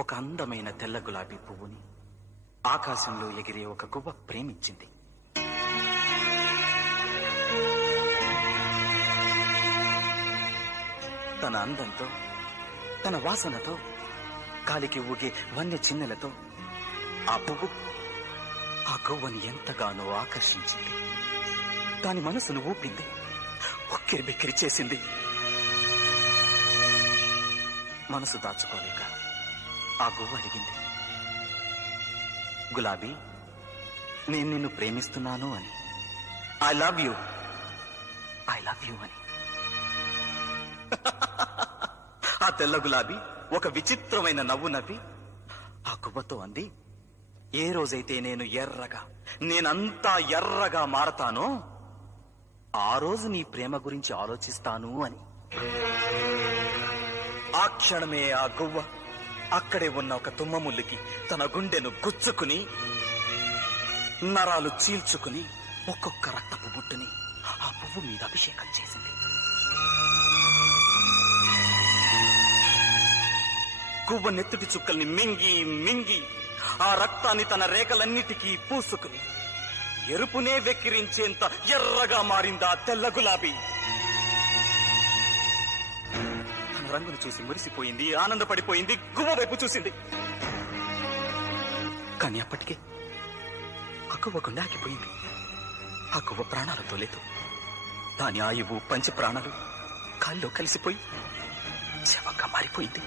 ఒక అందమైన తెల్ల గులాబీ పువ్వుని ఆకాశంలో ఎగిరే ఒక గువ్వ ప్రేమించింది. తన అందంతో, తన వాసనతో, గాలికి ఊగే వన్య చిన్నెలతో ఆ పువ్వు ఆ గువ్వని ఎంతగానో ఆకర్షించింది. దాని మనసును ఊపింది, ఉక్కిరి బిక్కిరి చేసింది. మనసు దాచుకోలేక ఆ గువ్వ అడిగింది, గులాబీ, నేను నిన్ను ప్రేమిస్తున్నాను అని. ఐ లవ్ యూ అని. ఆ తెల్ల గులాబీ ఒక విచిత్రమైన నవ్వు నవ్వి ఆ గువ్వతో అంది, ఏ రోజైతే నేనంతా ఎర్రగా మారతానో ఆ రోజు నీ ప్రేమ గురించి ఆలోచిస్తాను అని. ఆ క్షణమే ఆ గువ్వ అక్కడే ఉన్న ఒక తుమ్మముల్లికి తన గుండెను గుచ్చుకుని, నరాలు చీల్చుకుని ఒక్కొక్క రక్తపు బుట్టుని ఆ పువ్వు మీద అభిషేకం చేసింది. గువ్వ నెత్తుటి చుక్కల్ని మింగి మింగి ఆ రక్తాన్ని తన రేఖలన్నిటికీ పూసుకుని ఎరుపునే వెక్కిరించేంత ఎర్రగా మారిందా తెల్ల గులాబీ. తన రంగును చూసి మురిసిపోయింది, ఆనందపడిపోయింది, గువ్వ వైపు చూసింది. కానీ అప్పటికే ఆ గువ్వ గుండె ఆగిపోయింది. ఆ గువ్వ ప్రాణాలతో లేదు. దాని ఆయువు, పంచ ప్రాణాలు గాల్లో కలిసిపోయి శవంగా మారిపోయింది.